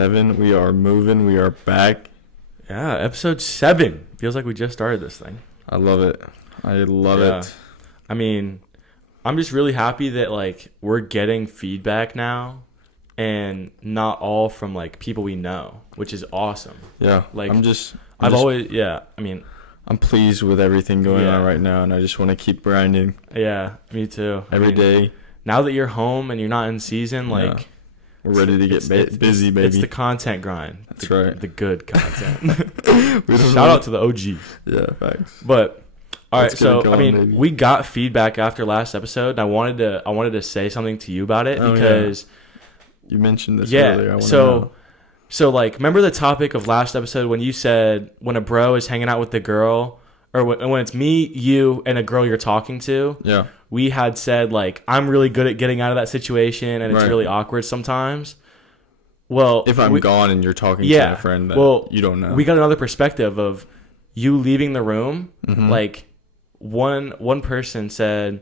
7. We are moving. We are back. Yeah, episode 7. Feels like we just started this thing. I love it. I love it. I mean, I'm just really happy that, like, we're getting feedback now and not all from, like, people we know, which is awesome. Yeah. Like, I'm pleased with everything going on right now, and I just want to keep grinding. Yeah, me too. Every day. Now that you're home and you're not in season, like... We're ready to get busy, baby. It's the content grind. That's right. The good content. Shout out to the OGs. Yeah, facts. But all right, so baby. We got feedback after last episode, and I wanted to say something to you about it because you mentioned this earlier. So like, remember the topic of last episode when you said when a bro is hanging out with the girl, or when it's me, you, and a girl you're talking to? Yeah. We had said, like, I'm really good at getting out of that situation, and it's really awkward sometimes. Well, if I'm gone and you're talking to a friend that you don't know. We got another perspective of you leaving the room. Mm-hmm. Like, one person said,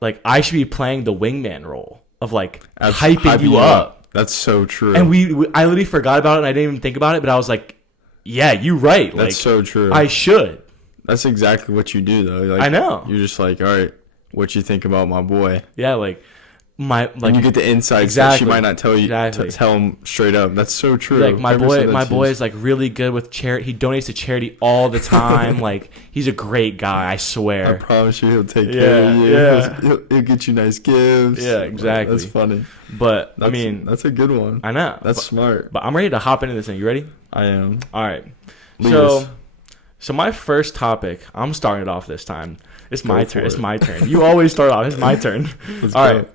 like, I should be playing the wingman role of, like, hyping you up. That's so true. And I literally forgot about it, and I didn't even think about it, but I was like, yeah, you're right. That's so true. I should. That's exactly what you do, though. Like, I know. You're just like, all right, what you think about my boy? Yeah, and you get the insights that she might not tell you. Tell him straight up. That's so true. Like, my boy is like really good with charity. He donates to charity all the time. Like, he's a great guy. I swear. I promise you, he'll take care of you. Yeah. He'll get you nice gifts. Yeah, exactly. That's funny. But that's a good one. I know. That's smart. But I'm ready to hop into this thing. You ready? I am. All right. Lead So my first topic, I'm starting it off this time. It's my turn. It's my turn. You always start off. It's my turn. All right.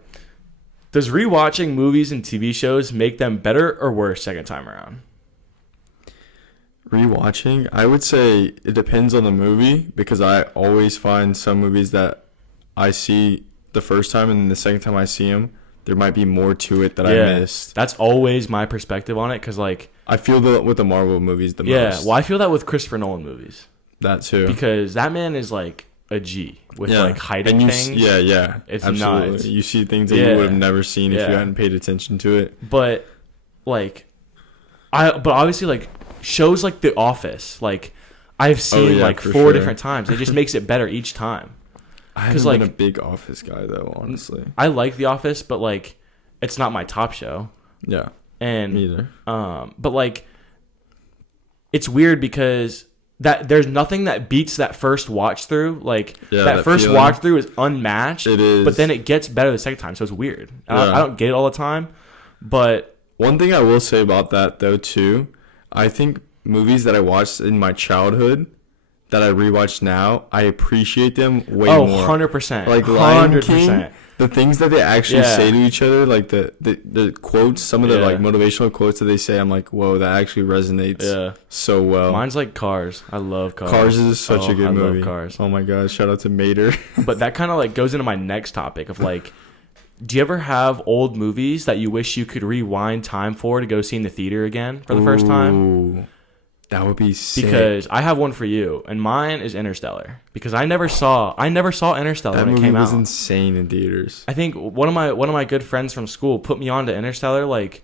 Does rewatching movies and TV shows make them better or worse second time around? Rewatching? I would say it depends on the movie, because I always find some movies that I see the first time and then the second time I see them, there might be more to it that I missed. That's always my perspective on it, because, like... I feel that with the Marvel movies the most. Yeah, well, I feel that with Christopher Nolan movies. That too. Because that man is, like, a G with, like, hiding things. Yeah. It's absolutely nuts. You see things that you would have never seen if you hadn't paid attention to it. But, like... But obviously, like, shows like The Office, like, I've seen, four different times. It just makes it better each time. I haven't been a big Office guy, though, honestly. I like The Office, but, like, it's not my top show. Yeah. And me either. But, like, it's weird because there's nothing that beats that first watch through. Like, that first feeling. Watch through is unmatched. It is. But then it gets better the second time, so it's weird. I don't get it all the time, but... One thing I will say about that, though, too, I think movies that I watched in my childhood that I rewatch now, I appreciate them way more. 100%. Like Lion King, the things that they actually say to each other, like the quotes, some of the like motivational quotes that they say, I'm like, whoa, that actually resonates so well. Mine's like Cars. I love Cars. Cars is such a good movie. I love Cars. Oh my gosh, shout out to Mater. But that kind of like goes into my next topic of like, do you ever have old movies that you wish you could rewind time for to go see in the theater again for the first time? That would be sick. Because I have one for you, and mine is Interstellar. Because I never saw Interstellar when it came out. That movie was insane in theaters. I think one of my good friends from school put me on to Interstellar like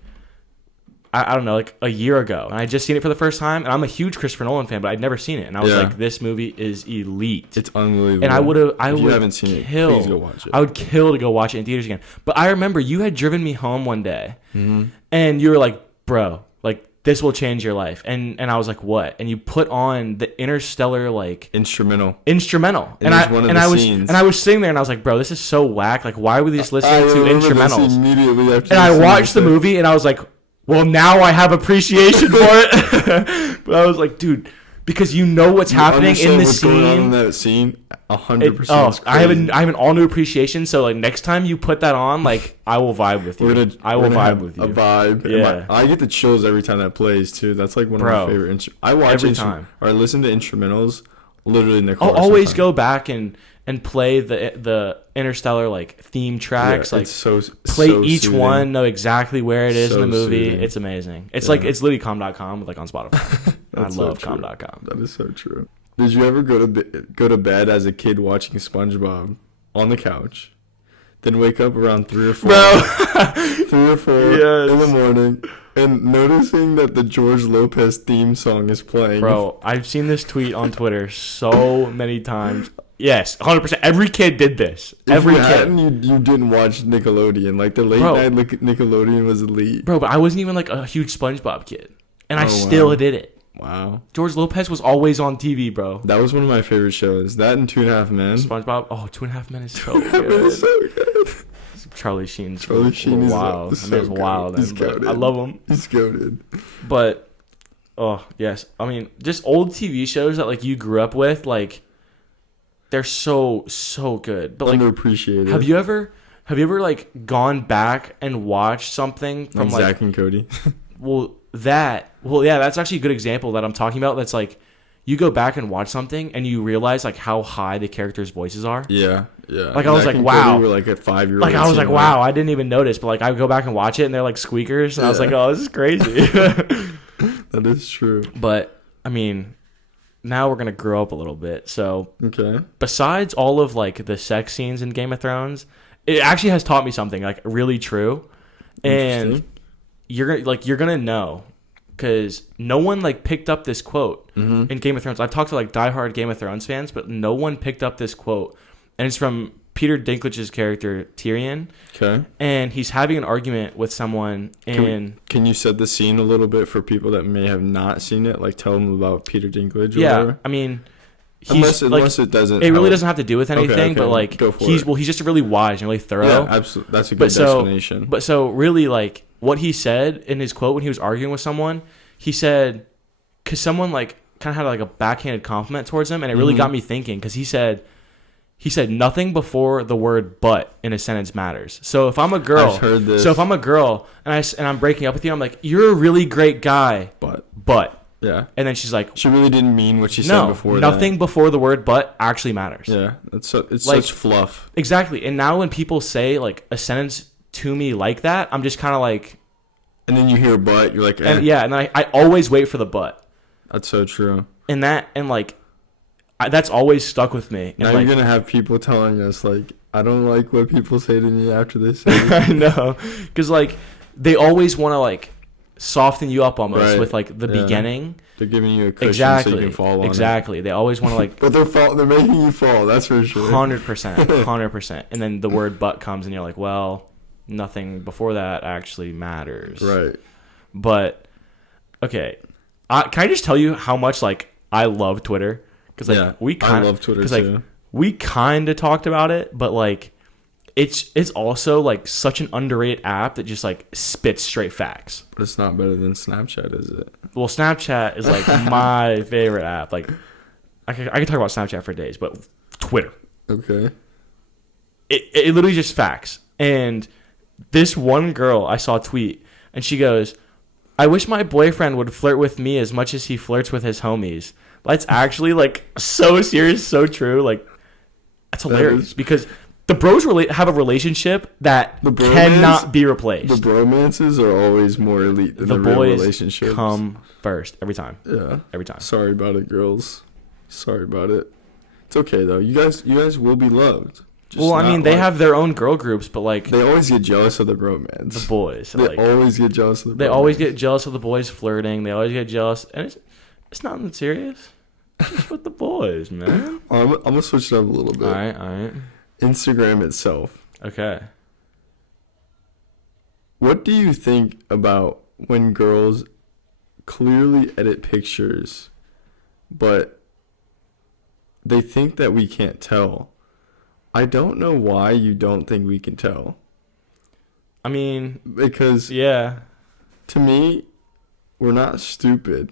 I don't know, like a year ago, and I just seen it for the first time. And I'm a huge Christopher Nolan fan, but I'd never seen it, and I was like, this movie is elite. It's unbelievable. And if you haven't seen it, please go watch it. I would kill to go watch it in theaters again. But I remember you had driven me home one day, and you were like, bro, like, this will change your life. And I was like, what? And you put on the Interstellar, like... Instrumental. And I was sitting there and I was like, bro, this is so whack. Like, why are we just listening to instrumentals? Immediately after and I watched the movie and I was like, well, now I have appreciation for it. But I was like, dude, because you know what's happening in the scene. Going on in that scene, 100%. I have an all new appreciation. So like next time you put that on, like I will vibe with you. I will vibe with you. A vibe. Yeah. I get the chills every time that plays too. That's like one of my favorite. I watch every time, or I listen to instrumentals literally in the car. I'll always go back and play the Interstellar like theme tracks. Yeah, like play each soothing. One, know exactly where it is in the movie. Soothing. It's amazing. It's like it's literally com.com like on Spotify. I love so com.com. That is so true. Did you ever go to bed as a kid watching SpongeBob on the couch, then wake up around 3 or 4? Bro. 3 or 4 in the morning, and noticing that the George Lopez theme song is playing. Bro, I've seen this tweet on Twitter so many times. Yes, 100%. Every kid did this. Every kid. You didn't watch Nickelodeon. Like, the late night Nickelodeon was elite. Bro, but I wasn't even like a huge SpongeBob kid. And I still did it. Wow. George Lopez was always on TV, bro. That was one of my favorite shows. That and 2.5 Men. SpongeBob. Oh, 2.5 Men is so 2.5 Men is so good. Charlie Sheen is wild. So is wild. I love him. He's goated. But, oh, yes. I mean, just old TV shows that, like, you grew up with, like, they're so Good. But, like, underappreciated. Have you ever, like, gone back and watched something from, like... Zach and Cody? Yeah, that's actually a good example that I'm talking about. That's, like, you go back and watch something and you realize, like, how high the characters' voices are. Yeah. Like, I was like, wow. We were like at 5-year-old. Like, I was like, wow, I didn't even notice. But, like, I would go back and watch it and they're, like, squeakers. And I was like, oh, this is crazy. That is true. But, I mean, now we're going to grow up a little bit. So, okay. Besides all of, like, the sex scenes in Game of Thrones, it actually has taught me something, like, really true. And you're going to know. Because no one, like, picked up this quote in Game of Thrones. I've talked to, like, diehard Game of Thrones fans, but no one picked up this quote. And it's from Peter Dinklage's character, Tyrion. Okay. And he's having an argument with someone. And can you set the scene a little bit for people that may have not seen it? Like, tell them about Peter Dinklage or whatever? I mean... Unless it doesn't... It really doesn't have to do with anything, okay. But, like... Go for it. He's just really wise and really thorough. Yeah, absolutely. That's a good explanation. But so, really, like... What he said in his quote when he was arguing with someone, he said, because someone like kind of had like a backhanded compliment towards him, and it really got me thinking. Because he said nothing before the word "but" in a sentence matters. So if I'm a girl, I've heard this. So if I'm a girl and I'm breaking up with you, I'm like, you're a really great guy, but yeah. And then she's like, she really didn't mean what she said before. Nothing before the word "but" actually matters. Yeah, it's like, such fluff. Exactly. And now when people say like a sentence to me like that, I'm just kind of like, and then you hear "but," you're like, and then I always wait for the "but." That's so true. And that's always stuck with me. Now you're gonna have people telling us like, I don't like what people say to me after they say it. I know, because like they always want to like soften you up almost with like the beginning. They're giving you a cushion so you can fall on Exactly. They always want to like... But they're making you fall, that's for sure. 100%. And then the word "but" comes and you're like, well, nothing before that actually matters. Right. But, okay. Can I just tell you how much like I love Twitter? Because like I love Twitter too. Like, we kind of talked about it, but like it's also like such an underrated app that just like spits straight facts. But it's not better than Snapchat, is it? Well, Snapchat is like my favorite app. Like I could talk about Snapchat for days, but Twitter. Okay. It literally just facts. And this one girl I saw tweet, and she goes, "I wish my boyfriend would flirt with me as much as he flirts with his homies." That's actually like so serious, so true. Like that's hilarious because the bros have a relationship that cannot be replaced. The bromances are always more elite than the real relationships. The boys come first every time. Yeah, every time. Sorry about it, girls. Sorry about it. It's okay though. You guys will be loved. Well, I mean, they have their own girl groups, but like they always get jealous of the bromance. The boys. They always get jealous of the. They always get jealous of the boys flirting. They always get jealous, and it's not that serious. It's with the boys, man. I'm gonna switch it up a little bit. All right. Instagram itself. Okay. What do you think about when girls clearly edit pictures, but they think that we can't tell? I don't know why you don't think we can tell. I mean... Because... Yeah. To me, we're not stupid.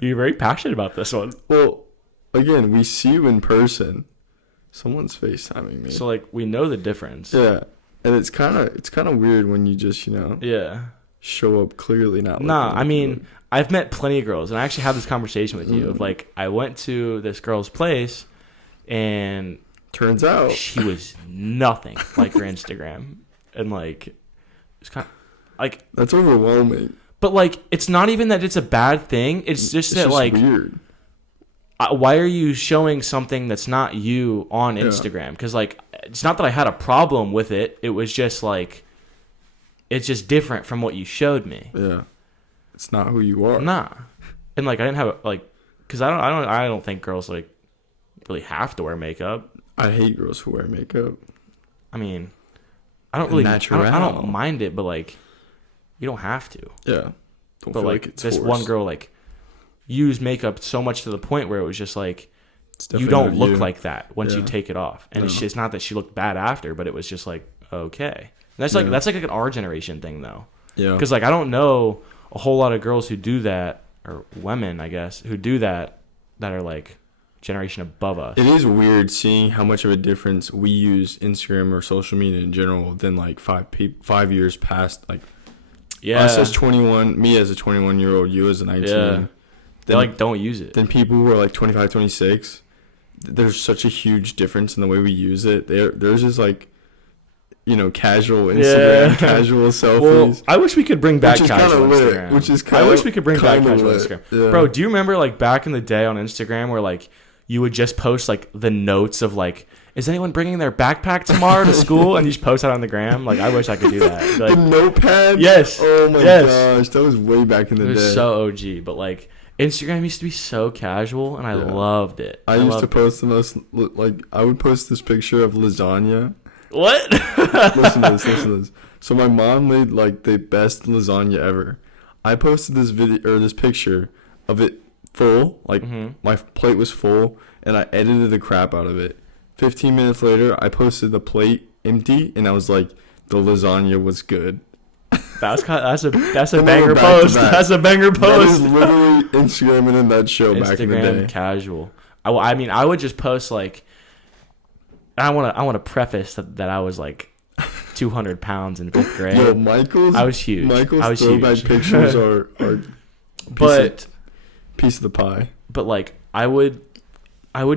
You're very passionate about this one. Well, again, we see you in person. Someone's FaceTiming me. So, like, we know the difference. Yeah. And it's kind of weird when you just, Yeah. show up clearly not looking Nah, I mean... good. I've met plenty of girls, and I actually had this conversation with you of, like, I went to this girl's place... And turns out she was nothing like her Instagram, and like it's kind of like that's overwhelming. But like, it's not even that it's a bad thing. It's just that like weird. Why are you showing something that's not you on Instagram? Because like, it's not that I had a problem with it. It was just like it's just different from what you showed me. Yeah. It's not who you are. Nah. And like I didn't have like, because I don't think girls like really have to wear makeup. I hate girls who wear makeup. I mean, I don't really, I Natural. don't mind it, but like, you don't have to. Yeah. Don't But feel like it's this forced. one girl like used makeup so much to the point where it was just like, It's you definitely don't not look like that once you Yeah. take it off. And No. it's not that she looked bad after, but it was just like, okay. That's like Yeah. that's like an our generation thing though. Yeah. Because like I don't know a whole lot of girls who do that, or women I guess who do that are like generation above us. It is weird seeing how much of a difference we use Instagram or social media in general than like 5 years past, like us as 21, me as a 21-year-old, you as a 19. Yeah. They like don't use it. Then people who are like 25, 26, there's such a huge difference in the way we use it. There's just like, casual Instagram, casual selfies. Well, I wish we could bring back Which is casual kinda lit, Instagram. which is I wish we could bring back kinda casual lit, Instagram. yeah. Bro, do you remember like back in the day on Instagram where like you would just post like the notes of like, is anyone bringing their backpack tomorrow to school? And you just post that on the gram. Like I wish I could do that. Like, the notepad? Yes. Oh my Yes. gosh. That was way back in the it day. was so OG, but like Instagram used to be so casual, and I Yeah. loved it. I used to loved it. post the most, like, I would post this picture of lasagna. What? Listen to this. So my mom made, like, the best lasagna ever. I posted this video, or this picture of it full, like, my plate was full, and I edited the crap out of it. 15 minutes later, I posted the plate empty, and I was like, the lasagna was good. That's a And then banger we're back to post. back. That's a banger That is post. literally Instagram and in that show back in the Instagram day. casual. I mean, I would just post like. I want to preface that I was like 200 pounds in 5th grade. Yo, Michael's I was huge. Michael's I was throwback huge. pictures are but piece of the pie. but like I would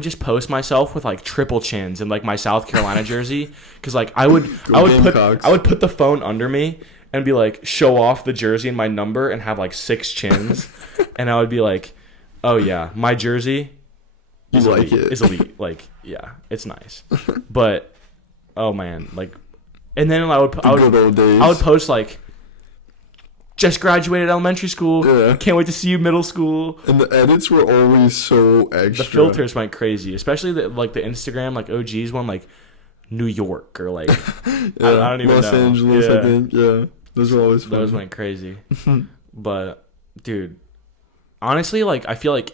just post myself with like triple chins and like my South Carolina jersey, because like I would Gamecocks. put the phone under me and be like, show off the jersey and my number and have like 6 chins, and I would be like, oh yeah, my jersey You is like elite. it. Is elite. Like yeah, it's nice. But oh man, like, and then I would Good old days. I would post like, just graduated elementary school. Yeah. Can't wait to see you middle school. And the edits were always so extra. The filters went crazy, especially the Instagram like OG's one, like New York or like Yeah. I don't even Los know. Angeles, Yeah. I think. Yeah. Those were always fun. Those went crazy. But dude, honestly, like I feel like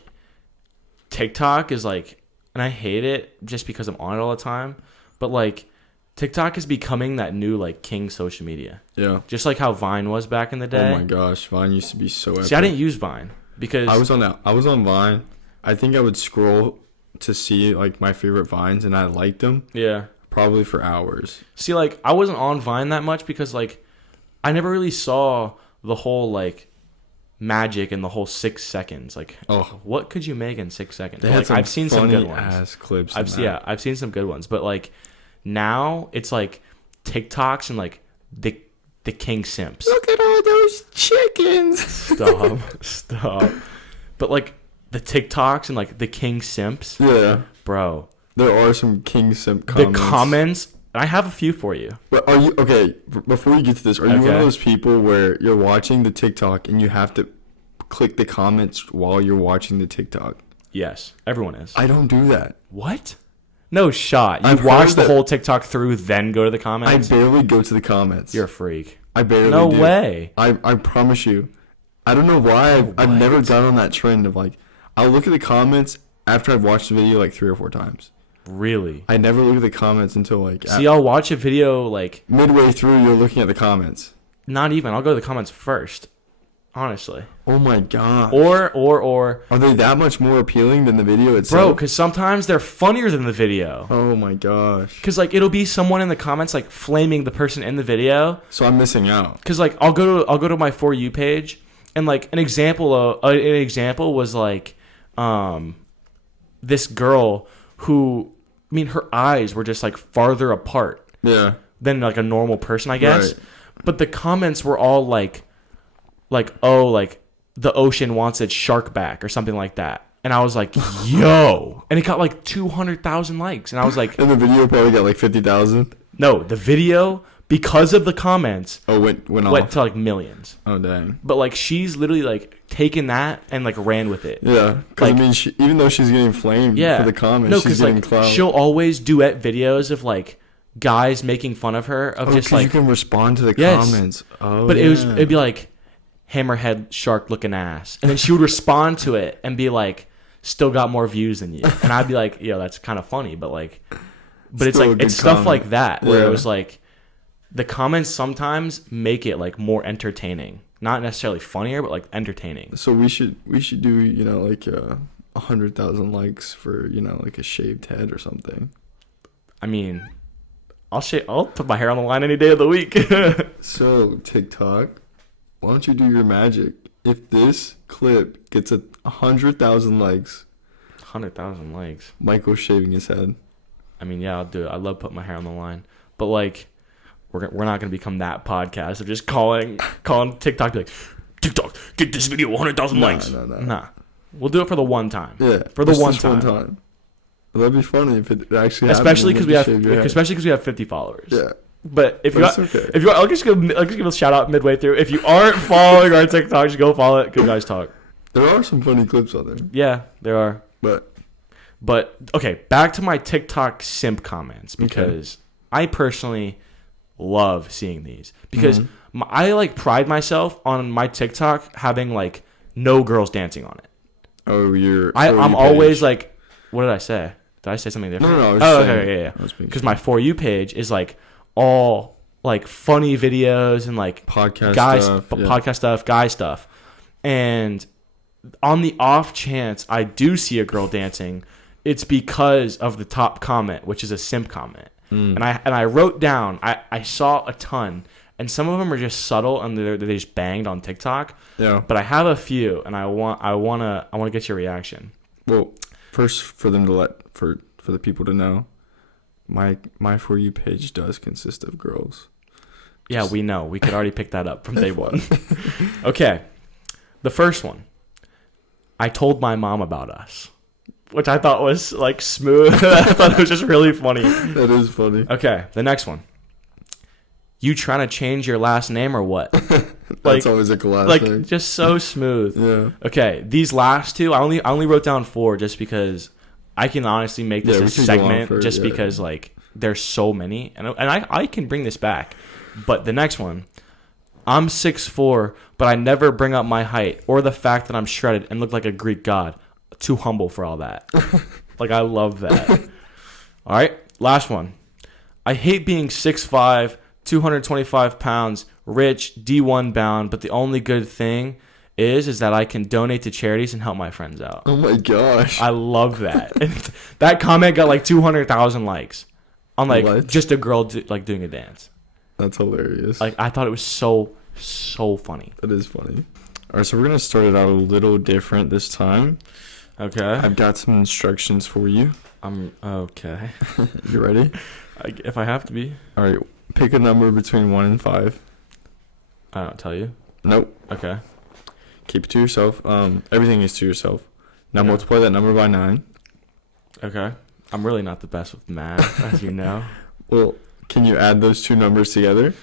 TikTok is like, and I hate it just because I'm on it all the time, but like TikTok is becoming that new like king social media. Yeah. Just like how Vine was back in the day. Oh my gosh, Vine used to be so epic. See, I didn't use Vine because I was on Vine. I think I would scroll to see like my favorite Vines, and I liked them yeah. probably for hours. See, like I wasn't on Vine that much because like I never really saw the whole like magic in the whole 6 seconds. Like, Oh. what could you make in 6 seconds? They But, had like, some I've seen some good funny ones. ass clips. I've seen some good ones, but like now it's like TikToks and like the king simps. Look at all those chickens. Stop. But like the TikToks and like the king simps, Yeah. bro. There are some King Simp comments. The comments. I have a few for you. But are you okay? Before you get to this, are you one Okay. of those people where you're watching the TikTok and you have to click the comments while you're watching the TikTok? Yes, everyone is. I don't do that. What? No shot. You I've watch heard the that- whole TikTok through, then go to the I comments? barely go to the comments. You're a freak. I barely No do. way. I promise you. I don't know why I've never gone on that trend of like I'll look at the comments after I've watched the video like 3 or 4 times. Really? I never look at the comments until like See, I'll watch a video like midway through you're looking at the comments. not even. I'll go to the comments first. Honestly. Oh my god. Or Are they that much more appealing than the video bro, itself? because sometimes they're funnier than the video. Oh my gosh. Because like it'll be someone in the comments like flaming the person in the video. So I'm missing out. Because like I'll go to my For You page, and like an example was like this girl who, I mean, her eyes were just like farther apart Yeah. than like a normal person, I guess. Right. But the comments were all like oh, like the ocean wants its shark back or something like that. And I was like, yo. And it got like 200,000 likes. And I was like, And the video probably got like 50,000. no, the video because of the comments, went went off to like millions. Oh dang. But like she's literally like taken that and like ran with it. Yeah, because Like, I mean, even though she's getting flamed for the comments, no, she's getting like clout. she'll always duet videos of like guys making fun of her of just like you can respond to the comments. Oh, but it'd be like hammerhead shark looking ass, and then she would respond to it and be like, still got more views than you, and I'd be like, yo, that's kind of funny, but it's like it's stuff like that where it was like the comments sometimes make it like more entertaining, not necessarily funnier, but like entertaining. So we should do like 100,000 likes for like a shaved head or something. I mean, I'll put my hair on the line any day of the week. So TikTok, why don't you do your magic? If this clip gets 100,000 likes, 100,000 likes, Michael's shaving his head. I mean, yeah, I'll do it. I love putting my hair on the line, but like, we're not gonna become that podcast of just calling TikTok, be like, TikTok, get this video 100,000 likes. Nah, we'll do it for the one time. Yeah, for the one time. That'd be funny if it actually especially because happened. we have 50 followers. Yeah. But if I'll just give a shout out midway through. If you aren't following our TikTok, just go follow it. Good Guys Talk. There are some funny clips on there. Yeah, there are. But okay, back to my TikTok simp comments, because I personally love seeing these, because I like pride myself on my TikTok having like no girls dancing on it. Oh, I'm always like, what did I say? Did I say something different? No. Okay, yeah. Because my For You page is like all like funny videos and like podcast stuff, guy stuff. And on the off chance I do see a girl dancing, it's because of the top comment, which is a simp comment. And I wrote down, I saw a ton, and some of them are just subtle and they just banged on TikTok. Yeah. But I have a few, and I want to get your reaction. Well, first for the people to know, my For You page does consist of girls. Yeah, we know. We could already pick that up from day one. Okay. The first one. I told my mom about us, which I thought was like smooth. I thought it was just really funny. That is funny. Okay. The next one. You trying to change your last name or what? That's always a classic. Just so smooth. Yeah. Okay. These last two, I only wrote down 4 just because I can honestly make this a segment because like there's so many, and I can bring this back. But the next one, I'm 6'4", but I never bring up my height or the fact that I'm shredded and look like a Greek god. Too humble for all that. Like, I love that. All right, last one. I hate being 6'5", 225 pounds, rich, D1 bound, but the only good thing is that I can donate to charities and help my friends out. Oh my gosh. I love that. And that comment got like 200,000 likes on like just a girl doing a dance. That's hilarious. Like, I thought it was so funny. That is funny. All right, so we're going to start it out a little different this time. Okay. I've got some instructions for you. Okay. You ready? If I have to be. All right, pick a number between 1 and 5. I don't tell you. Nope. Okay. Keep it to yourself. Everything is to yourself. Now multiply that number by 9. Okay. I'm really not the best with math, as you know. Well, can you add those two numbers together?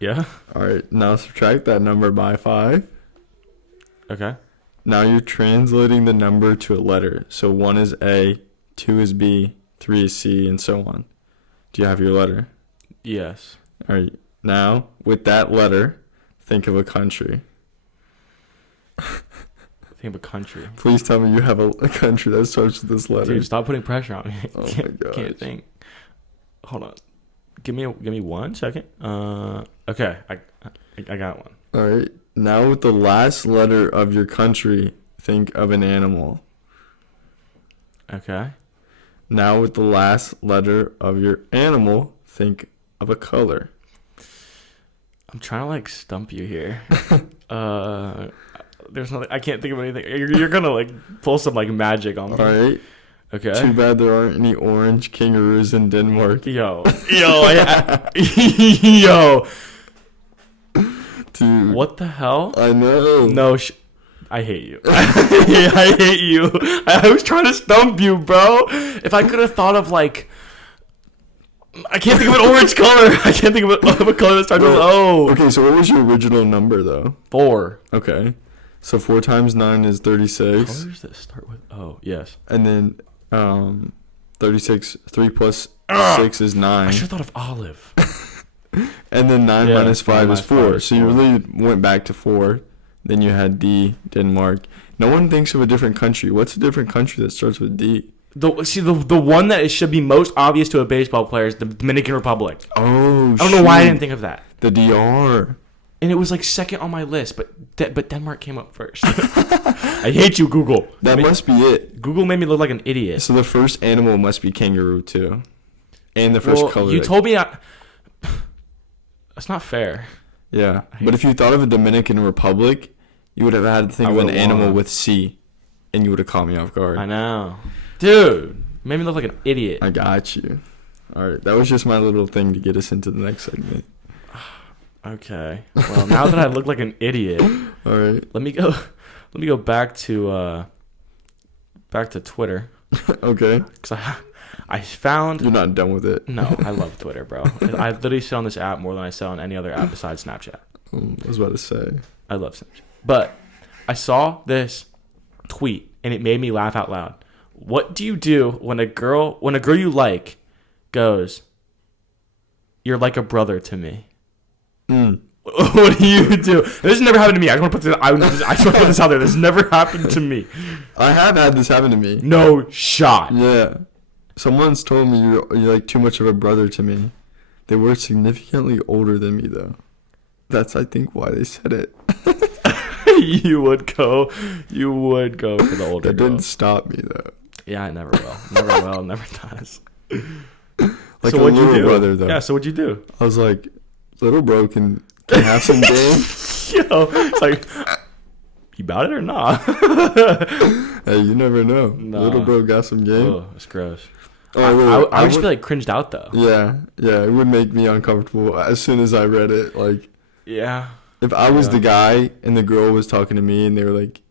Yeah. All right. Now subtract that number by 5. Okay. Now you're translating the number to a letter. So 1 is A, 2 is B, 3 is C, and so on. Do you have your letter? Yes. All right. Now, with that letter, think of a country. Think of a country. Please tell me you have a country that starts with this letter. Dude, stop putting pressure on me. Oh my gosh. Can't think. Hold on. Give me 1 second. Okay, I got one. All right. Now with the last letter of your country, think of an animal. Okay. Now with the last letter of your animal, think of a color. I'm trying to like stump you here. There's nothing. I can't think of anything. You're gonna like pull some like magic on me. All right. Okay. Too bad there aren't any orange kangaroos in Denmark. Yo. Yo. Dude. What the hell? I know. No, I hate you. I hate you. I was trying to stump you, bro. If I could have thought of like, I can't think of an orange color. I can't think of a color that starts with O. Okay, so what was your original number though? 4. Okay, so 4 times 9 is 36. Colors that start with O. Yes. And then 36. 3 plus 6 is 9. I should have thought of olive. And then 9 minus 5 is 4. 5 So you really went back to 4. Then you had D, Denmark. No one thinks of a different country. What's a different country that starts with D? The one that should be most obvious to a baseball player is the Dominican Republic. Oh, I don't know why I didn't think of that. The DR. And it was like second on my list, but Denmark came up first. I hate you, Google. That must be it. Google made me look like an idiot. So the first animal must be kangaroo too, and the first color. You told me that's not fair. Yeah, but if you thought of a Dominican Republic, you would have had to think of an animal with C, and you would have caught me off guard. I know. Dude, made me look like an idiot. I got you. All right, that was just my little thing to get us into the next segment. Okay. Well, now that I look like an idiot, all right. Let me go back to Twitter. Okay. Because I found. You're not done with it. No, I love Twitter, bro. I literally sit on this app more than I sit on any other app besides Snapchat. I was about to say. I love Snapchat. But I saw this tweet and it made me laugh out loud. What do you do when a girl you like goes, "You're like a brother to me"? What do you do? This has never happened to me. I just want to put this out there. This never happened to me. I have had this happen to me. No shot. Yeah. Someone's told me you're like too much of a brother to me. They were significantly older than me though. That's I think why they said it. You would go for the older That girl. didn't stop me though. Yeah, it never will. Never will. Never does. Like So a what'd you little do? brother though. Yeah. So what'd you do? I was like, little bro can have some game. Yo, it's like, you about it or not? Hey, you never know. Nah. Little bro got some game. Oh, it's gross. Oh, I would just be like cringed out though. Yeah, it would make me uncomfortable as soon as I read it. Like, Yeah. if I was the guy and the girl was talking to me and they were like,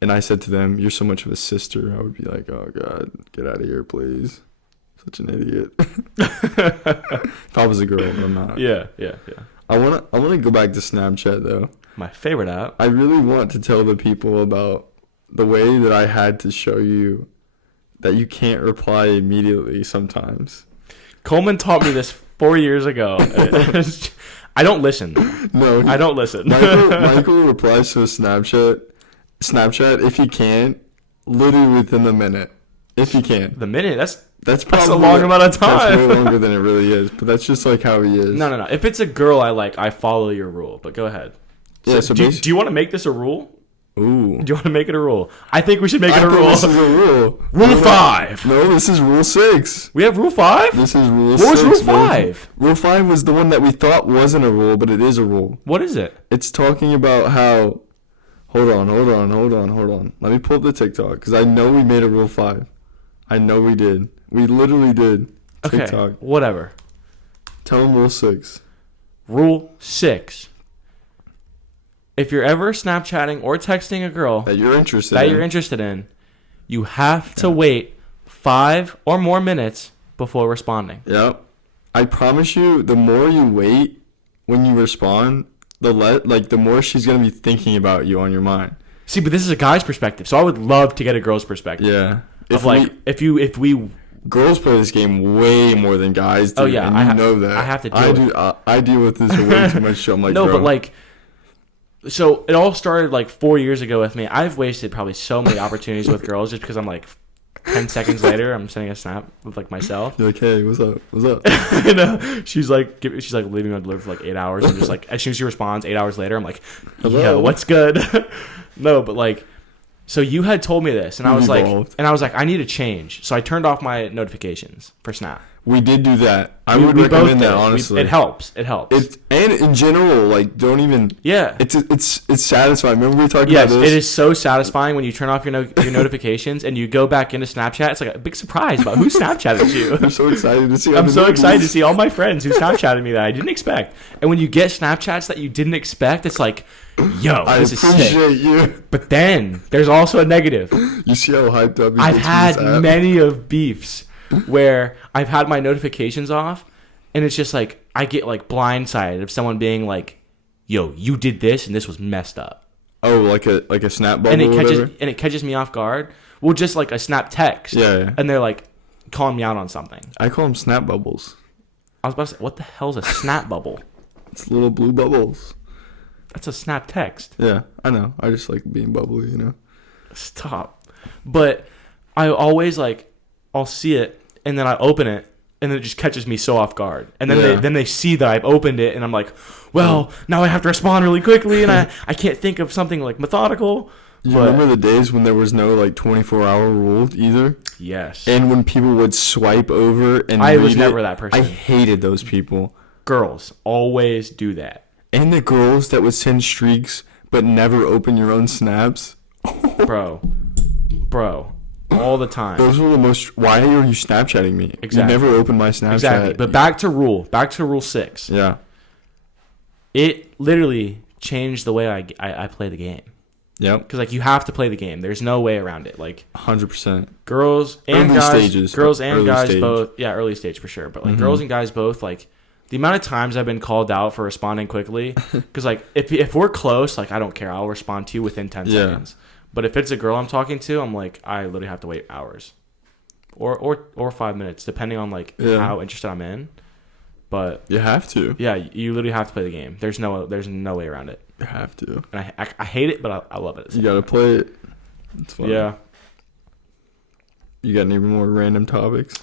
and I said to them, "You're so much of a sister," I would be like, "Oh God, get out of here, please." Such an idiot. If I was a girl, but I'm not. Yeah. I wanna go back to Snapchat though. My favorite app. I really want to tell the people about the way that I had to show you that you can't reply immediately sometimes. Coleman taught me this 4 years ago. I don't listen. No, I don't listen. Michael replies to a Snapchat if he can, literally within a minute. If he can. The minute, That's probably a long amount of time. That's way longer than it really is, but that's just like how he is. No. If it's a girl I like, I follow your rule. But go ahead. Yeah. So do you want to make this a rule? Ooh. Do you want to make it a rule? I think we should make it a I think rule. This is a rule. Rule 5. No, this is rule 6. We have rule 5? This is rule 6. What was rule man. 5? Rule 5 was the one that we thought wasn't a rule, but it is a rule. What is it? It's talking about how. Hold on. Let me pull up the TikTok because I know we made a rule 5. I know we did. We literally did. TikTok. Okay, whatever. Tell them rule 6. Rule 6. If you're ever Snapchatting or texting a girl That you're interested in, you have to wait 5 or more minutes before responding. Yep. I promise you, the more you wait when you respond, the more she's gonna be thinking about you on your mind. See, but this is a guy's perspective, so I would love to get a girl's perspective. Yeah. If we girls play this game way more than guys do. Oh yeah, and you know that. I have to do it. I deal with this way too much. So I'm like, no, bro. but like, so it all started like 4 years ago with me. I've wasted probably so many opportunities with girls just because I'm like 10 seconds later I'm sending a snap with like myself. You're like, hey, what's up? You know, she's like leaving me on delivery for like 8 hours, and just like as soon as she responds 8 hours later, I'm like, hello, yo, what's good? No, but like, so you had told me this, and I was like, I need to change. So I turned off my notifications for Snap. We did do that. I would recommend that, honestly. It helps. And in general, like, don't even. Yeah. It's satisfying. Remember we talked about this? Yes, it is so satisfying when you turn off your notifications and you go back into Snapchat. It's like a big surprise about who Snapchatted you. I'm so excited to see. I'm so excited to see all my friends who Snapchatted me that I didn't expect. And when you get Snapchats that you didn't expect, it's like, yo, this is sick. I appreciate you. But then there's also a negative. You see how hyped up he I've gets had for this app? many of beefs where I've had my notifications off and it's just like I get like blindsided of someone being like, "Yo, you did this, and this was messed up." Oh, like a snap bubble. And or whatever? it catches me off guard. Well, just like a snap text. Yeah. And they're like calling me out on something. I call them snap bubbles. I was about to say, what the hell is a snap bubble? It's little blue bubbles. That's a snap text. Yeah, I know. I just like being bubbly, you know. Stop. But I always like, I'll see it and then I open it and then it just catches me so off guard. And then they see that I've opened it and I'm like, well, now I have to respond really quickly and I can't think of something like methodical. You remember the days when there was no like 24-hour rule either? Yes. And when people would swipe over and I was read never it, that person. I hated those people. Girls always do that. And the girls that would send streaks but never open your own snaps. Bro, all the time. Those were the most. Why are you Snapchatting me? Exactly. You never opened my Snapchat. Exactly. But back to rule 6. Yeah. It literally changed the way I play the game. Yep. Because like you have to play the game. There's no way around it. Like 100%. girls and Early guys, stages. girls and Early guys stage. both. Yeah, early stage for sure. But like girls and guys both. Like the amount of times I've been called out for responding quickly. Because like if we're close, like I don't care. I'll respond to you within 10 seconds. But if it's a girl I'm talking to, I'm like I literally have to wait hours, or 5 minutes depending on like how interested I'm in. But You have to. yeah, you literally have to play the game. There's no way around it. You have to. And I hate it, but I love it. You gotta play it. It's fun. Yeah. You got any more random topics?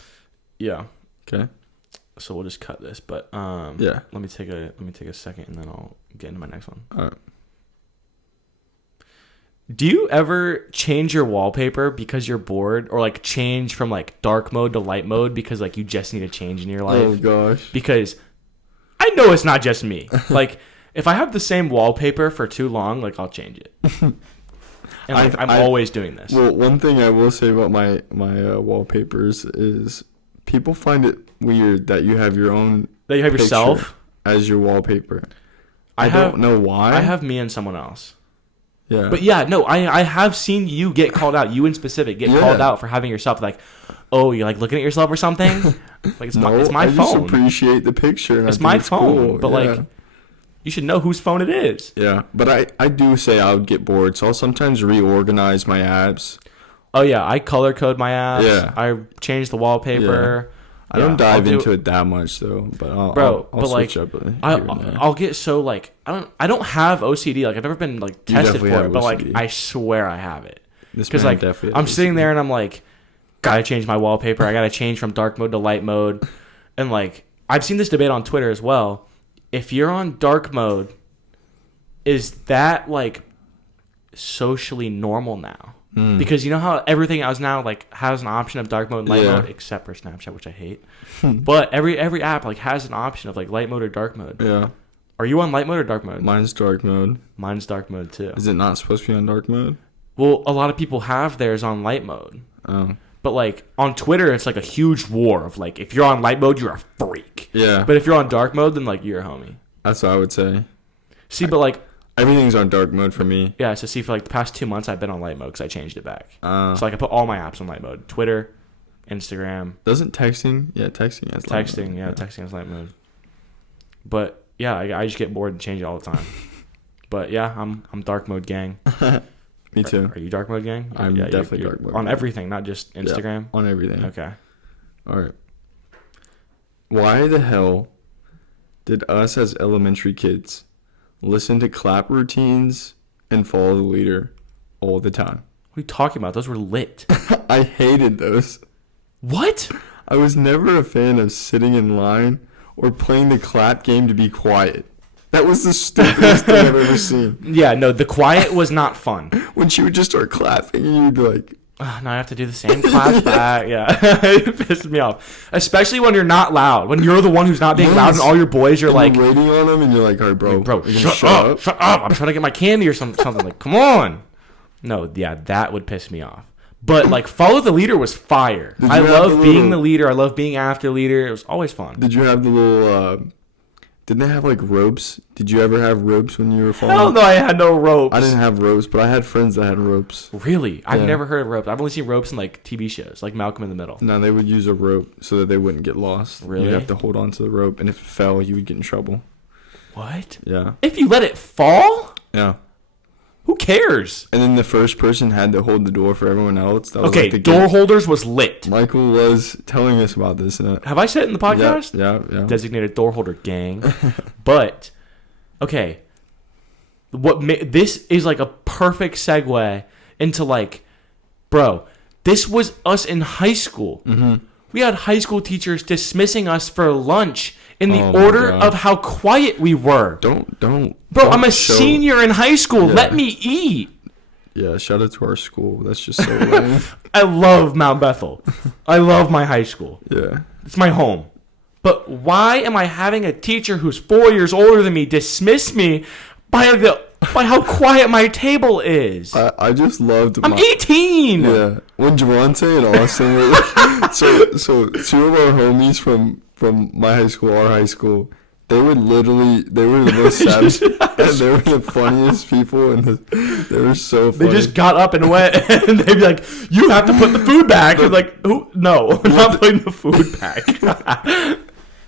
Yeah. Okay. So we'll just cut this, but Yeah. Let me take a second and then I'll get into my next one. All right. Do you ever change your wallpaper because you're bored, or like change from like dark mode to light mode because like you just need a change in your life? Oh gosh. Because I know it's not just me. Like if I have the same wallpaper for too long, like I'll change it. And like, I'm always doing this. Well, one thing I will say about my wallpapers is people find it weird that you have your own That you have picture yourself as your wallpaper. I have- don't know why. I have me and someone else. Yeah. But yeah, no, I have seen you get called out. You in specific get called out for having yourself like, oh, you're like looking at yourself or something. Like it's my I phone. just appreciate the picture. And It's I think my it's phone, cool. but like, you should know whose phone it is. Yeah, but I do say I would get bored, so I'll sometimes reorganize my apps. Oh yeah, I color code my apps. Yeah. I change the wallpaper. I don't dive into it that much though, but I'll switch up. I'll get so like I don't have OCD. Like I've never been like tested for it, but like OCD. I swear I have it. This Because man like definitely I'm has sitting OCD. there and I'm like, gotta change my wallpaper. I gotta change from dark mode to light mode, and like I've seen this debate on Twitter as well. If you're on dark mode, is that like socially normal now? Because you know how everything else now like has an option of dark mode and light mode, except for Snapchat, which I hate. But every app like has an option of like light mode or dark mode. Yeah, Are you on light mode or dark mode? mine's dark mode. Mine's dark mode too. Is it not supposed to be on dark mode? Well, a lot of people have theirs on light mode. Oh, But like on Twitter, it's like a huge war of like if you're on light mode, you're a freak. yeah. But if you're on dark mode, then like you're a homie. That's what I would say. See, but like Everything's on dark mode for me. yeah, so see for like the past 2 months, I've been on light mode because I changed it back. So So like I put all my apps on light mode: Twitter, Instagram, doesn't texting? Yeah, texting has light texting. mode. Yeah, texting is light mode. But yeah, I just get bored and change it all the time. But yeah, I'm dark mode gang. Me too. Are you dark mode gang? I'm definitely dark mode on gang. everything, not just Instagram. On everything. Okay. All right. Why the hell did us as elementary kids listen to clap routines and follow the leader all the time? What are you talking about? Those were lit. I hated those. What? I was never a fan of sitting in line or playing the clap game to be quiet. That was the stupidest thing I've ever seen. Yeah, no, the quiet was not fun. When she would just start clapping and you'd be like, Now I have to do the same claps back. Yeah, it pisses me off. Especially when you're not loud. When you're the one who's not being loud and all your boys are and like, you're waiting on them and you're like, all right, bro, bro, you gonna shut up. I'm trying to get my candy or something. Like, come on. No, yeah, that would piss me off. But like, follow the leader was fire. Did I you have love the being little- the leader. I love being after leader. It was always fun. Did you have the little Didn't they have like ropes? Did you ever have ropes when you were falling? Hell no, I had no ropes. I didn't have ropes, but I had friends that had ropes. Really? I've Yeah. never heard of ropes. I've only seen ropes in like TV shows, like Malcolm in the Middle. No, they would use a rope so that they wouldn't get lost. Really? You'd have to hold on to the rope, and if it fell, you would get in trouble. What? Yeah. If you let it fall? Yeah. Who cares? And then the first person had to hold the door for everyone else. That was Okay, like the door game. holders was lit. Michael was telling us about this. Have I said it in the podcast? Yeah. Designated door holder gang. But, okay. This is like a perfect segue into like, bro, this was us in high school. Mm-hmm. We had high school teachers dismissing us for lunch in the Oh my order God. of how quiet we were. Don't. Bro, I'm a show- senior in high school. Yeah. Let me eat. Yeah, shout out to our school. That's just so lame. I love Mount Bethel. I love my high school. Yeah. It's my home. But why am I having a teacher who's 4 years older than me dismiss me by how quiet my table is? I just loved I'm 18. Yeah. When Javante and Austin were so two of our homies from my high school, our high school, they were the most savage and they were the funniest people and they were so funny. They just got up and went, and they'd be like, "You have to put the food back." And like, who? No, I'm not putting the food back.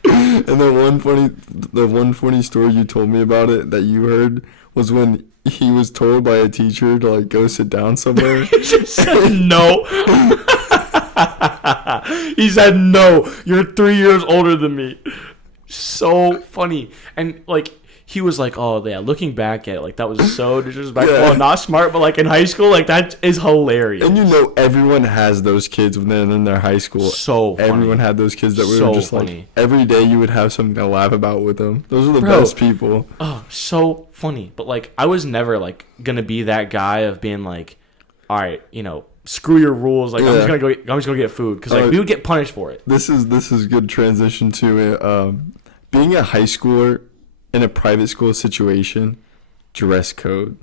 And the one funny story you told me about it that you heard was when he was told by a teacher to like go sit down somewhere. He just said no. He said no. You're 3 years older than me. So funny. And like he was like, oh yeah, looking back at it, like that was so disrespectful Yeah. and not smart, but like in high school, like that is hilarious. And you know everyone has those kids when they're in their high school. So funny. Everyone had those kids that were So just funny. like every day you would have something to laugh about with them. Those are the Bro. best people. Oh, so funny. But like I was never like gonna be that guy of being like, all right, screw your rules. Like I'm just gonna get food because like we would get punished for it. This is good transition to being a high schooler in a private school situation. Dress code.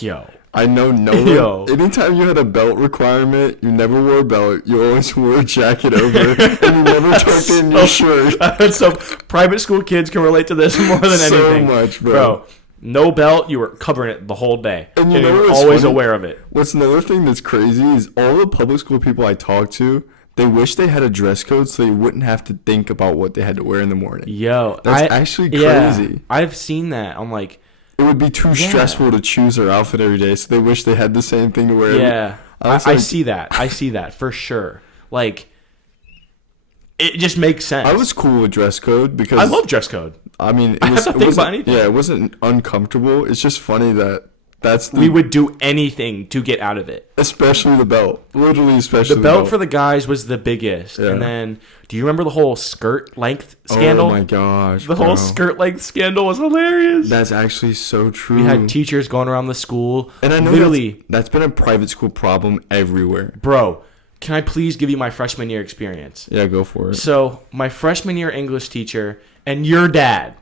Yo. I know Yo. anytime you had a belt requirement, you never wore a belt. You always wore a jacket over, and you never tucked in your shirt. So private school kids can relate to this more than anything. So much, bro. No belt, you were covering it the whole day. And You you know were what's always funny? aware of it. What's another thing that's crazy is all the public school people I talk to, they wish they had a dress code so they wouldn't have to think about what they had to wear in the morning. Yo, That's actually crazy. Yeah, I've seen that. I'm like, It would be too stressful to choose their outfit every day, so they wish they had the same thing to wear. yeah, I was I like- see that. I see that for sure. Like, it just makes sense. I was cool with dress code because I love dress code. I mean, I have to think about anything. Yeah, it wasn't uncomfortable. It's just funny that that's We would do anything to get out of it. especially the belt. Literally, especially The belt for the guys was the biggest. Yeah. And then, do you remember the whole skirt length scandal? Oh my gosh, The whole skirt length scandal was hilarious. That's actually so true. We had teachers going around the school. and I know literally, that's been a private school problem everywhere. bro, can I please give you my freshman year experience? Yeah, go for it. So, my freshman year English teacher and your dad,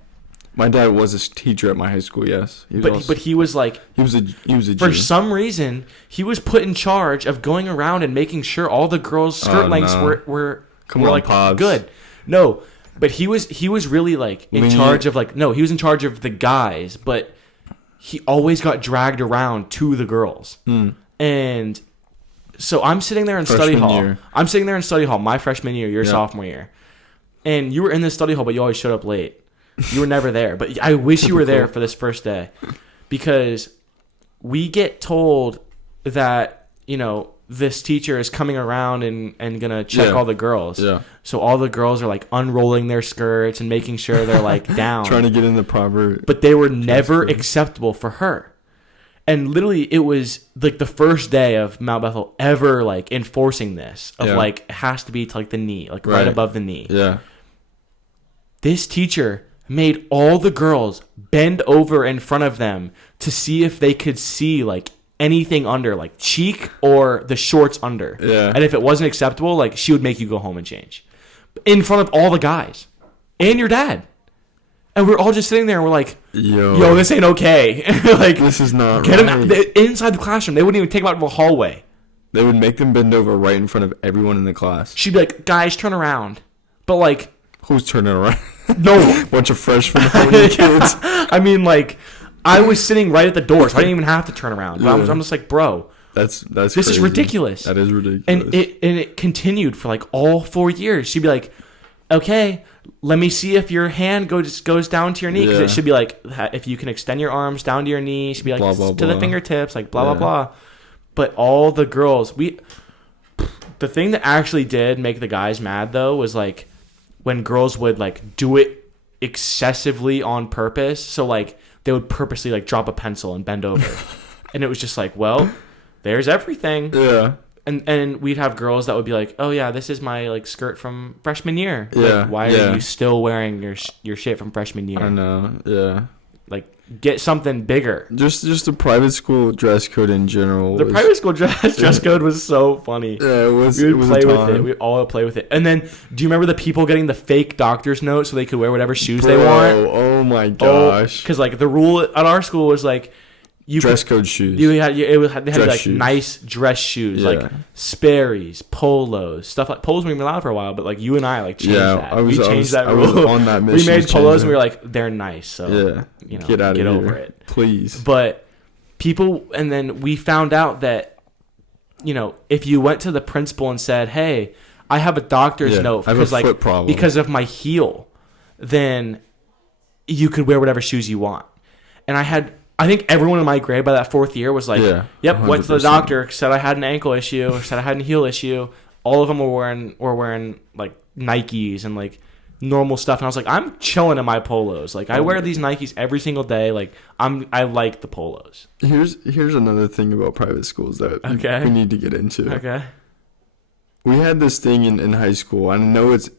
My dad was a teacher at my high school. Yes, he was but he was like, he was a for G. some reason, he was put in charge of going around and making sure all the girls' skirt Oh, lengths no. were Come were on, like Pops. good. No, but he was really like in Lenient. charge of like he was in charge of the guys, but he always got dragged around to the girls. And so I'm sitting there in study Freshman hall. year. I'm sitting there in study hall my freshman year, your Yeah. sophomore year. And you were in the study hall, but you always showed up late. You were never there. But I wish you were there Typical. for this first day. Because we get told that, this teacher is coming around and gonna check Yeah. all the girls. Yeah. So all the girls are like unrolling their skirts and making sure they're like down. Trying to get in the proper. But they were never code. acceptable for her. And literally it was like the first day of Mount Bethel ever like enforcing this of Yeah. like it has to be to like the knee, like right Right. above the knee. Yeah. This teacher made all the girls bend over in front of them to see if they could see like anything under, like cheek or the shorts under. Yeah. And if it wasn't acceptable, like she would make you go home and change in front of all the guys and your dad. And we're all just sitting there and we're like, yo, this ain't okay. Like, This is not get right. him inside the classroom. They wouldn't even take him out to the hallway. They would make them bend over right in front of everyone in the class. She'd be like, guys, turn around. But like, Who's turning around? No. Bunch of freshmen holding kids. I mean, like, I was sitting right at the door, so I didn't even have to turn around. But I'm just like, bro, That's this crazy. is ridiculous. That is ridiculous. And it continued for like all 4 years. She'd be like, okay, let me see if your hand goes down to your knee. Because it should be like, if you can extend your arms down to your knee, it should be like blah, blah, to blah. the fingertips, like blah, blah, blah. But all the girls, the thing that actually did make the guys mad though was like when girls would like do it excessively on purpose. So like they would purposely like drop a pencil and bend over. And it was just like, well, there's everything. Yeah. And we'd have girls that would be like, oh yeah, this is my like skirt from freshman year. Yeah. Like, why are you still wearing your shit from freshman year? I know. Yeah. Like, get something bigger. Just the private school dress code in general. The private school dress code was so funny. Yeah, it was. We It would was play a with time. it. We all would play with it. And then, do you remember the people getting the fake doctor's note so they could wear whatever shoes they want? Oh my gosh. Because like the rule at our school was like, you Dress code shoes. they had like shoes. nice dress shoes, Yeah. like Sperry's, polos, stuff like polos. We've been allowed for a while, but like you and I like changed that. I was rule. on that We mission. made to change polos and we that. were like, they're nice, so Yeah. Get out of here. over it. Please. But people, and then we found out that, if you went to the principal and said, "Hey, I have a doctor's note I have because a foot problem. because of my heel," then you could wear whatever shoes you want. And I think everyone in my grade by that 4th year was like, "Yep, went to the 100%. doctor, said I had an ankle issue, or said I had a heel issue." All of them were wearing like Nikes and like normal stuff, and I was like, I'm chilling in my polos. Like I wear these Nikes every single day. Like I like the polos. Here's another thing about private schools that we need to get into. Okay. We had this thing in high school, and I know it's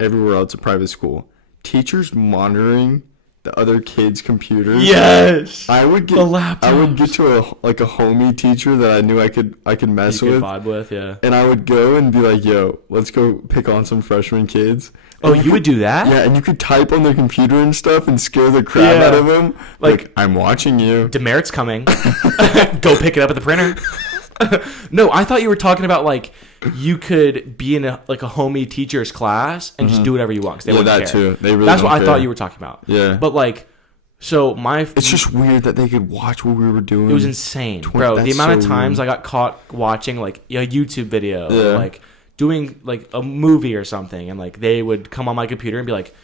everywhere else at private school. Teachers monitoring the other kids' computers. Yes. I would get the laptops. I would get to a homie teacher that I knew I could mess you with. could vibe with, yeah. And I would go and be like, "Yo, let's go pick on some freshman kids." Oh, And you would do that? Yeah, and you could type on their computer and stuff and scare the crap out of them. Like, I'm watching you. Demerit's coming. Go pick it up at the printer. No, I thought you were talking about like you could be in a homie teacher's class and just do whatever you want. 'Cause they wouldn't that care. too. They really That's don't what I care. thought you were talking about. Yeah. But like, so It's just weird that they could watch what we were doing. it was insane, bro. The That's amount of so times weird. I got caught watching like a YouTube video or like doing like a movie or something, and like they would come on my computer and be like,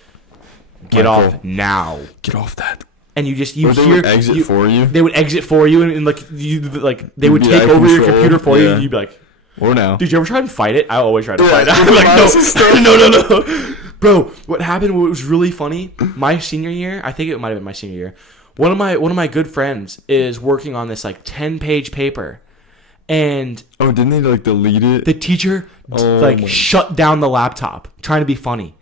"Get Michael, off now!" Get off that. And you Or they would exit for you. They would exit for you, and like they would be take out over of your control. computer for you. Yeah. And you'd be like, Or now. "Did you ever try and fight it?" I always try to fight it. Yeah, I'm like, no. no. Bro, what happened? What was really funny? My senior year, I think it might have been my senior year. One of my good friends is working on this like 10-page paper, and Oh, didn't they like delete it? the teacher my- shut down the laptop trying to be funny,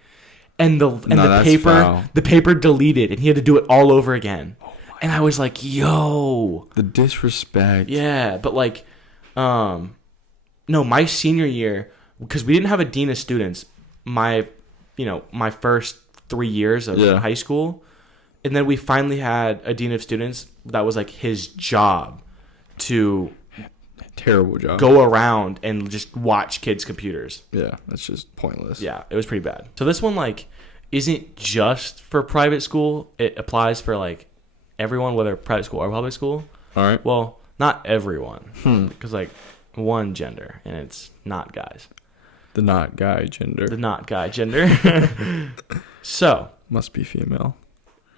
and the that's foul. paper deleted, and he had to do it all over again. And I was like, yo. The disrespect. Yeah, but like, no, my senior year, because we didn't have a dean of students, my first 3 years of high school, and then we finally had a dean of students that was like his job to Terrible job. go around and just watch kids' computers. Yeah, that's just pointless. Yeah, it was pretty bad. So this one like isn't just for private school. It applies for like everyone, whether private school or public school. All right. Well, not everyone, because like one gender, and it's not guys. The not guy gender. The not guy gender. So Must be female.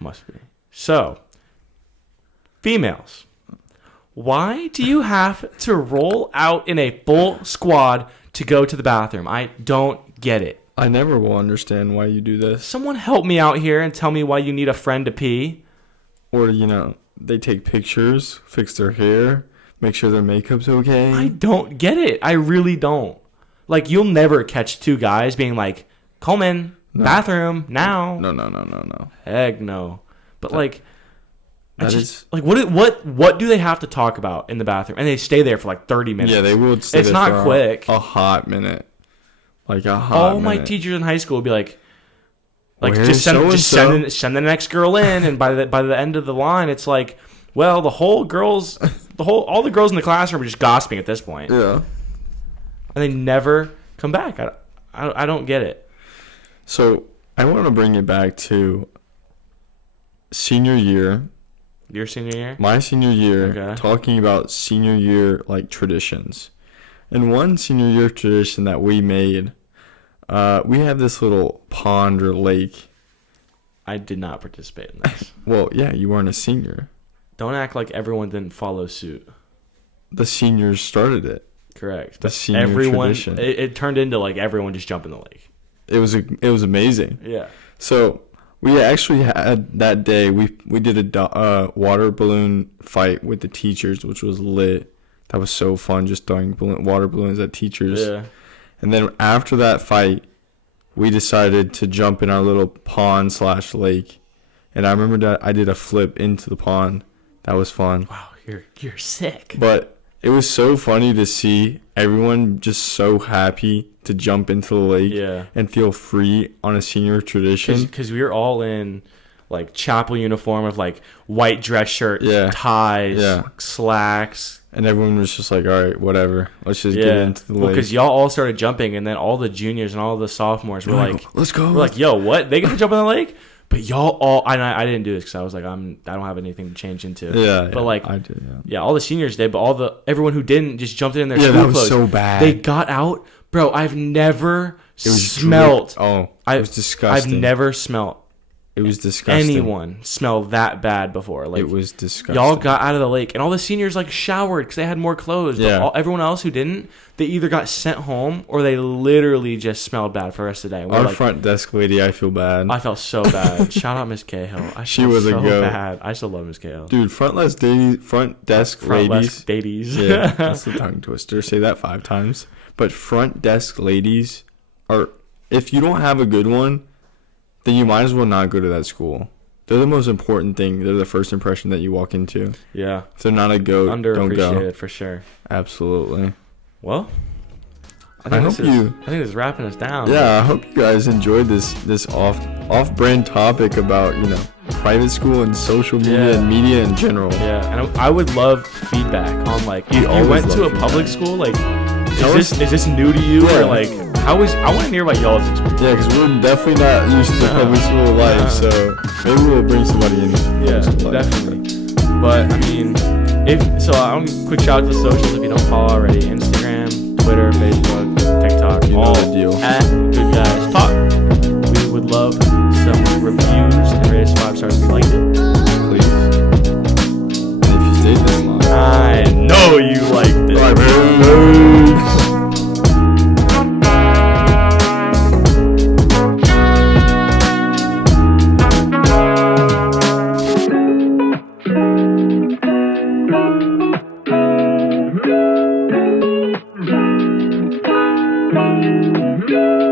must be. So females, why do you have to roll out in a full squad to go to the bathroom? I don't get it. I never will understand why you do this. Someone help me out here and tell me why you need a friend to pee. Or, they take pictures, fix their hair, make sure their makeup's okay. I don't get it. I really don't. Like, you'll never catch two guys being like, Coleman, bathroom, now. No. Heck no. But, like, That what do they have to talk about in the bathroom? And they stay there for, like, 30 minutes. Yeah, they will stay It's there not for quick. A hot minute. Like, a hot All my minute. teachers in high school would be like Where's just so-and-so? send the next girl in, and by the end of the line, it's like, well, all the girls in the classroom are just gossiping at this point. Yeah. And they never come back. I don't get it. So, I want to bring it back to senior year. Your senior year? My senior year, Okay. talking about senior year like traditions. And one senior year tradition that we made, we had this little pond or lake. I did not participate in this. Well, yeah, you weren't a senior. Don't act like everyone didn't follow suit. The seniors started it. Correct. The senior everyone, tradition. it turned into like everyone just jump in the lake. It was amazing. Yeah. So we actually had that day. We did a water balloon fight with the teachers, which was lit. That was so fun, just throwing water balloons at teachers. Yeah. And then after that fight, we decided to jump in our little pond/lake. And I remember that I did a flip into the pond. That was fun. Wow, you're sick. But it was so funny to see everyone just so happy to jump into the lake Yeah. and feel free on a senior tradition. Because we were all in like chapel uniform of like white dress shirts, Yeah. ties, Yeah. slacks. And everyone was just like, all right, whatever. Let's just get into the lake. Because y'all all started jumping, and then all the juniors and all the sophomores were like, let's go. we're like, yo, what? They gonna jump in the lake? But y'all all, I didn't do this because I was like, I don't have anything to change into. Yeah. But like, I did, yeah. yeah, all the seniors did, but everyone who didn't just jumped in their Yeah, school that was clothes. so bad. They got out, bro. I've never It was smelled. it was disgusting. I've never smelled It was disgusting. anyone smell that bad before. Like, It was disgusting. y'all got out of the lake, and all the seniors like showered because they had more clothes. But Yeah. everyone else who didn't, they either got sent home or they literally just smelled bad for the rest of the day. Our front desk lady, I feel bad. I felt so bad. Shout out Miss Cahill. She was a so goat. bad. I still love Miss Cahill. Dude, front desk Front ladies. desk ladies. Yeah, that's the tongue twister. Say that 5 times. But front desk ladies are, if you don't have a good one, then you might as well not go to that school. They're the most important thing. They're the first impression that you walk into. Yeah. If they're not a goat, don't go. Underappreciated for sure. Absolutely. Well, I hope this is wrapping us down. Yeah, I hope you guys enjoyed this off-brand topic about, private school and social media Yeah. and media in general. Yeah, and I would love feedback on like if you always went to a love public feedback. school, like Tell is this new to you Yeah. or like I want to hear about y'all's experience. Yeah, because we're definitely not used to public school life, so maybe we'll bring somebody in. Yeah, Public school life. definitely. But I mean, I'm quick shout out to the socials if you don't follow already: Instagram, Twitter, Facebook, TikTok, You know all the deal. at Good Guys Talk. We would love some reviews and rate us 5 stars if you liked it. Please. And if you stayed this long. I know you liked it. Bye, man. Thank you.